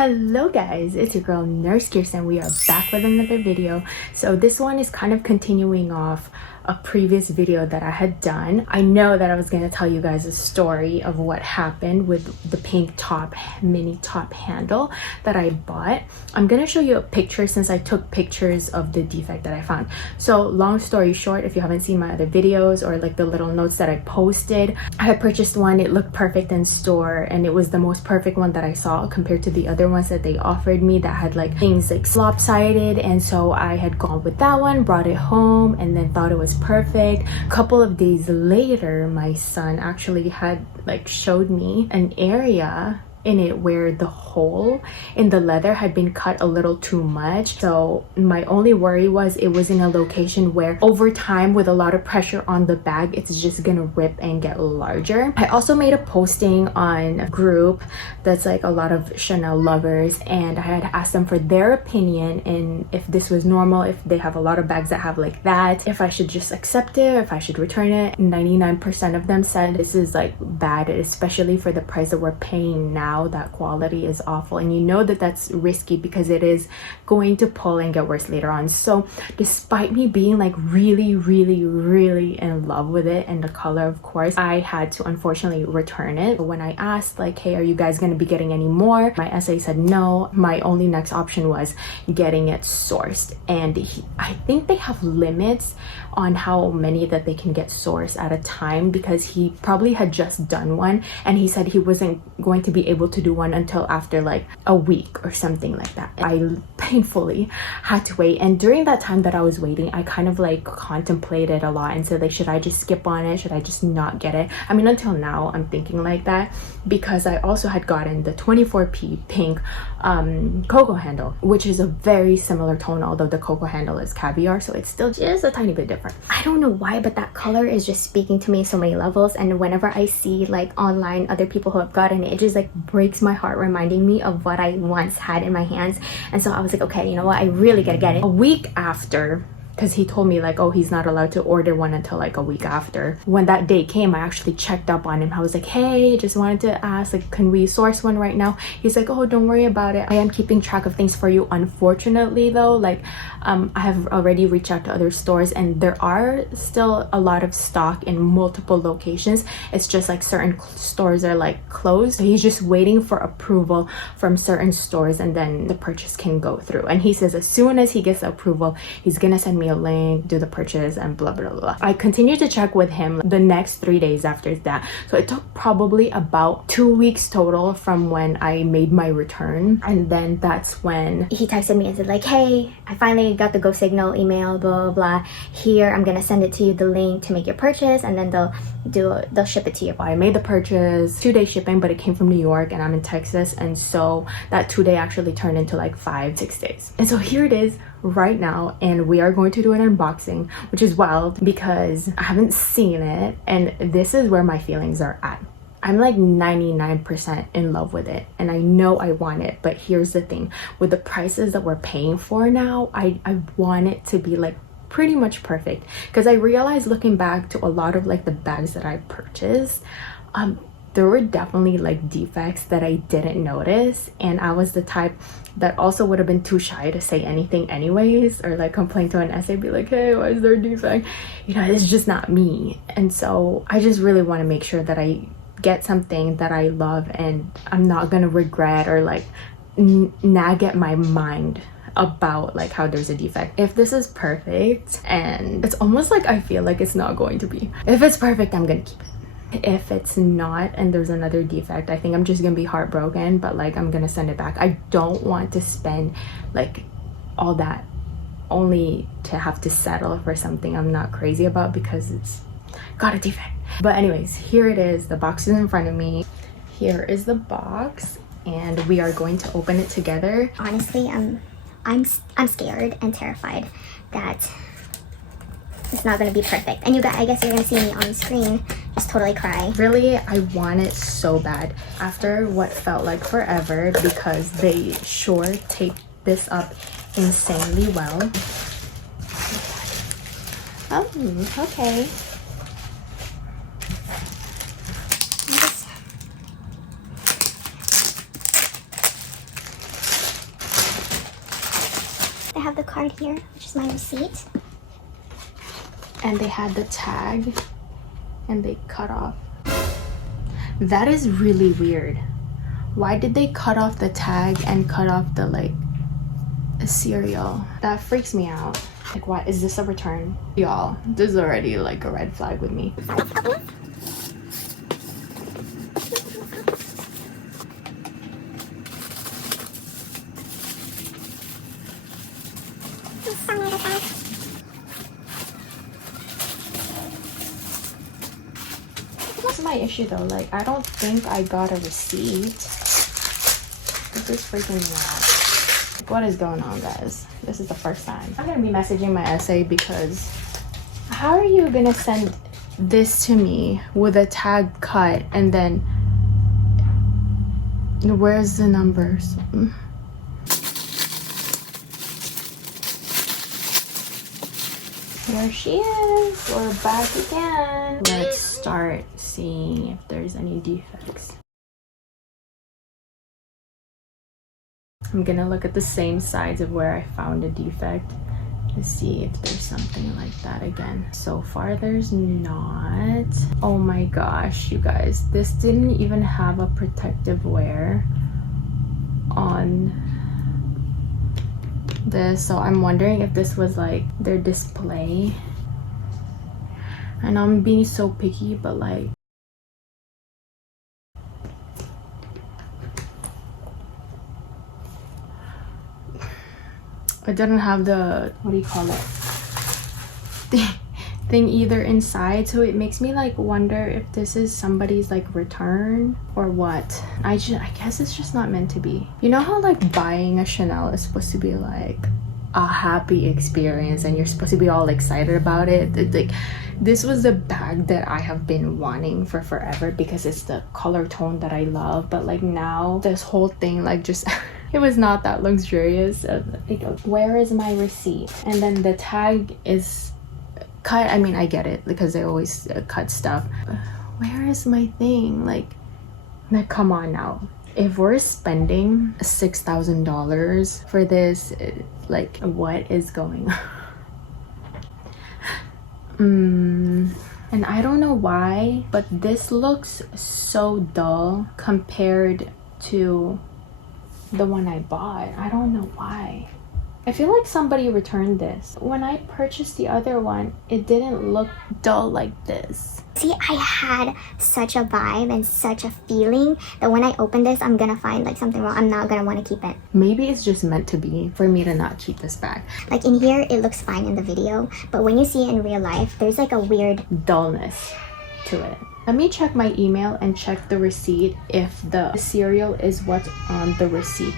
Hello guys, it's your girl Nurse Kirsten. We are back with another video. So this one is kind of continuing off a previous video that I had done. I know that I was going to tell you guys a story of what happened with the pink top mini top handle that I bought. I'm going to show you a picture since I took pictures of the defect that I found. So long story short, if you haven't seen my other videos or like the little notes that I posted, I had purchased one. It looked perfect in store and it was the most perfect one that I saw compared to the other ones that they offered me that had like things like lopsided, and so I had gone with that one, brought it home, and then thought it was perfect. A couple of days later, my son actually had like showed me an area in it where the hole in the leather had been cut a little too much. So my only worry was it was in a location where over time with a lot of pressure on the bag, it's just gonna rip and get larger. I also made a posting on a group that's like a lot of Chanel lovers, and I had asked them for their opinion and if this was normal, if they have a lot of bags that have like that, if I should just accept it, if I should return it. 99% of them said this is like bad, especially for the price that we're paying now. That quality is awful, and you know that that's risky because it is going to pull and get worse later on. So despite me being like really in love with it and the color, of course, I had to unfortunately return it. When I asked like, hey, are you guys going to be getting any more, my SA said no. My only next option was getting it sourced, and I think they have limits on how many that they can get sourced at a time because he probably had just done one and he said he wasn't going to be able to do one until after like a week or something like that. I painfully had to wait, and during that time that I was waiting, I kind of like contemplated a lot and said like, should I just skip on it? Should I just not get it? I mean, until now I'm thinking like that because I also had gotten the 24p pink cocoa handle, which is a very similar tone, although the cocoa handle is caviar, so it's still just a tiny bit different. I don't know why, but that color is just speaking to me so many levels, and whenever I see like online other people who have gotten it, it just like breaks my heart, reminding me of what I once had in my hands. And so I was like, okay, you know what, I really gotta get it. A week after, because he told me like, oh, he's not allowed to order one until like a week after. When that day came, I actually checked up on him. I was like, hey, just wanted to ask, like, can we source one right now? He's like, oh, don't worry about it, I am keeping track of things for you. Unfortunately though, like I have already reached out to other stores and there are still a lot of stock in multiple locations. It's just like certain stores are like closed, so he's just waiting for approval from certain stores and then the purchase can go through. And he says as soon as he gets the approval, he's gonna send me a link, do the purchase, and blah blah blah. I continued to check with him the next 3 days after that, so it took probably about 2 weeks total from when I made my return. And then that's when he texted me and said like, hey, I finally got the go signal email, blah blah blah, here, I'm gonna send it to you, the link to make your purchase, and then they'll ship it to you. I made the purchase, 2-day shipping, but it came from New York and I'm in Texas, and so that 2-day actually turned into like 5-6 days. And so here it is right now, and we are going to do an unboxing, which is wild because I haven't seen it, and this is where my feelings are at. I'm like 99% in love with it and I know I want it, but here's the thing, with the prices that we're paying for now, I want it to be like pretty much perfect, because I realized looking back to a lot of like the bags that I purchased, there were definitely like defects that I didn't notice, and I was the type that also would have been too shy to say anything anyways, or like complain to an essay, be like, hey, why is there a defect? You know, it's just not me. And so I just really want to make sure that I get something that I love and I'm not gonna regret or like nag at my mind about like how there's a defect. If this is perfect, and it's almost like I feel like it's not going to be, if it's perfect, I'm gonna keep it. If it's not and there's another defect, I think I'm just gonna be heartbroken, but like I'm gonna send it back. I don't want to spend like all that only to have to settle for something I'm not crazy about because it's got a defect. But anyways, here it is. The box is in front of me. Here is the box and we are going to open it together. Honestly, I'm scared and terrified that it's not going to be perfect, and you guys, I guess you're going to see me on screen just totally cry. Really, I want it so bad after what felt like forever, because they sure taped this up insanely well. Oh, okay. I have the card here, which is my receipt. And they had the tag and they cut off. That is really weird. Why did they cut off the tag and cut off the like cereal? That freaks me out. Like, why is this a return? Y'all, this is already like a red flag with me. What's my issue though? Like, I don't think I got a receipt. This is freaking me out. Like, what is going on, guys? This is the first time. I'm gonna be messaging my essay because how are you gonna send this to me with a tag cut and then where's the numbers? There she is. We're back again. Let's start seeing if there's any defects. I'm gonna look at the same sides of where I found a defect to see if there's something like that again. So far there's not. Oh my gosh, you guys, this didn't even have a protective wear on this, so I'm wondering if this was like their display. And I'm being so picky, but like I didn't have the, what do you call it, thing either inside, so it makes me like wonder if this is somebody's like return or what. I guess it's just not meant to be. You know how like buying a Chanel is supposed to be like a happy experience and you're supposed to be all excited about it? Like, this was the bag that I have been wanting for forever because it's the color tone that I love, but like now this whole thing like just it was not that luxurious. Like, where is my receipt? And then the tag is cut. I mean, I get it because they always cut stuff. Where is my thing? Like, come on now. If we're spending $6,000 for this, like, what is going on? And I don't know why, but this looks so dull compared to the one I bought. I don't know why. I feel like somebody returned this. When I purchased the other one, it didn't look dull like this. See, I had such a vibe and such a feeling that when I open this, I'm gonna find like something wrong. I'm not gonna want to keep it. Maybe it's just meant to be for me to not keep this bag. Like in here, it looks fine in the video, but when you see it in real life, there's like a weird dullness to it. Let me check my email and check the receipt if the cereal is what's on the receipt.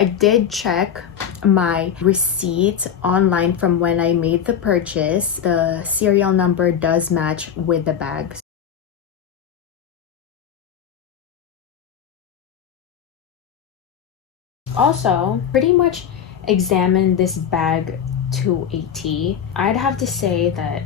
I did check my receipt online from when I made the purchase. The serial number does match with the bag. Also, pretty much examined this bag to a T. I'd have to say that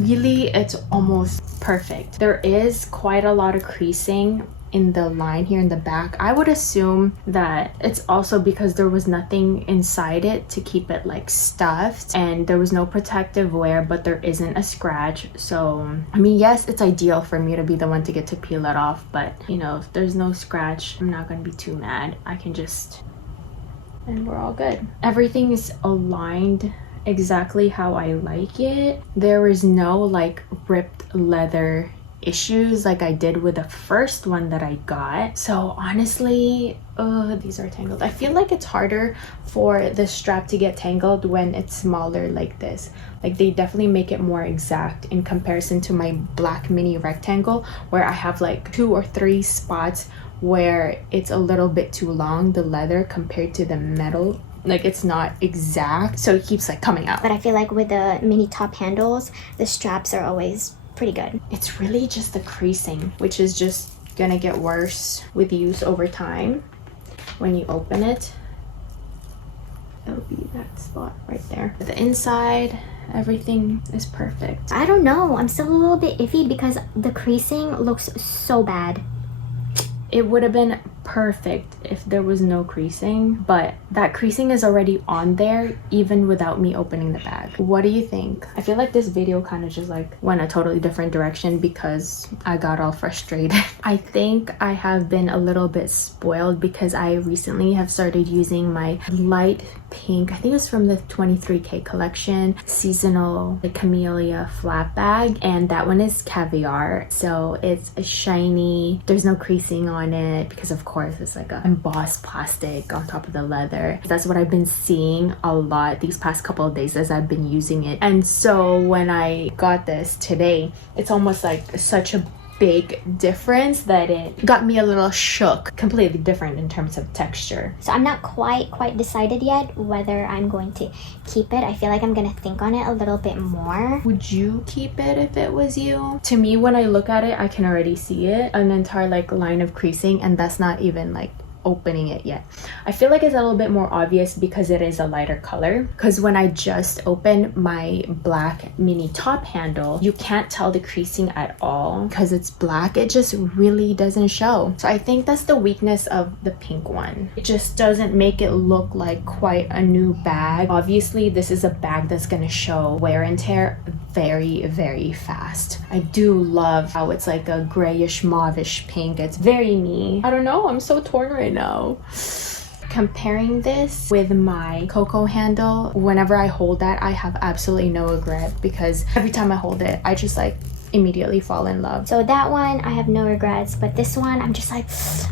really it's almost perfect. There is quite a lot of creasing in the line here in the back. I would assume that it's also because there was nothing inside it to keep it like stuffed, and there was no protective wear, but there isn't a scratch. So I mean, yes, it's ideal for me to be the one to get to peel it off, but you know, if there's no scratch, I'm not gonna be too mad. I can just, and we're all good. Everything is aligned exactly how I like it. There is no like ripped leather issues like I did with the first one that I got. So honestly, these are tangled. I feel like it's harder for the strap to get tangled when it's smaller like this. Like, they definitely make it more exact in comparison to my black mini rectangle, where I have like 2 or 3 spots where it's a little bit too long, the leather, compared to the metal. Like, it's not exact, so it keeps like coming out. But I feel like with the mini top handles, the straps are always pretty good. It's really just the creasing, which is just gonna get worse with use over time when you open it. it'll be that spot right there. The inside, everything is perfect. I don't know, I'm still a little bit iffy because the creasing looks so bad. It would have been perfect if there was no creasing, but that creasing is already on there even without me opening the bag. What do you think? I feel like this video kind of just like went a totally different direction because I got all frustrated. I think I have been a little bit spoiled because I recently have started using my light pink, I think it's from the 23K collection, seasonal like camellia flat bag, and that one is caviar, so it's a shiny, there's no creasing on it because of course it's like a embossed plastic on top of the leather. That's what I've been seeing a lot these past couple of days as I've been using it. And so when I got this today, it's almost like such a big difference that it got me a little shook. Completely different in terms of texture. So I'm not quite decided yet whether I'm going to keep it. I feel like I'm gonna think on it a little bit more. Would you keep it if it was you? To me, when I look at it, I can already see it, an entire like line of creasing, and that's not even like opening it yet. I feel like it's a little bit more obvious because it is a lighter color, because when I just opened my black mini top handle, you can't tell the creasing at all because it's black. It just really doesn't show. So I think that's the weakness of the pink one. It just doesn't make it look like quite a new bag. Obviously this is a bag that's gonna show wear and tear very fast. I do love how it's like a grayish mauve-ish pink. It's very me. I don't know, I'm so torn right now. Comparing this with my Coco handle, whenever I hold that, I have absolutely no regret because every time I hold it, I just like immediately fall in love. So that one I have no regrets, but this one I'm just like,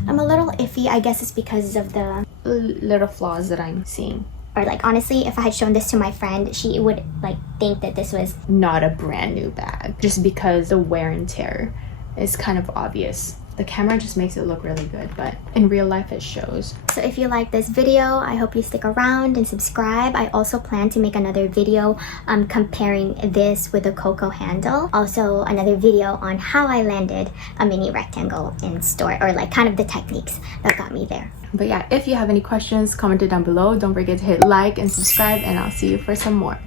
I'm a little iffy. I guess it's because of the little flaws that I'm seeing. Or like honestly, if I had shown this to my friend, she would like think that this was not a brand new bag just because the wear and tear is kind of obvious. The camera just makes it look really good, but in real life it shows. So if you like this video, I hope you stick around and subscribe. I also plan to make another video comparing this with the Coco handle. Also another video on how I landed a mini rectangle in store, or like kind of the techniques that got me there. But yeah, if you have any questions, comment it down below. Don't forget to hit like and subscribe, and I'll see you for some more.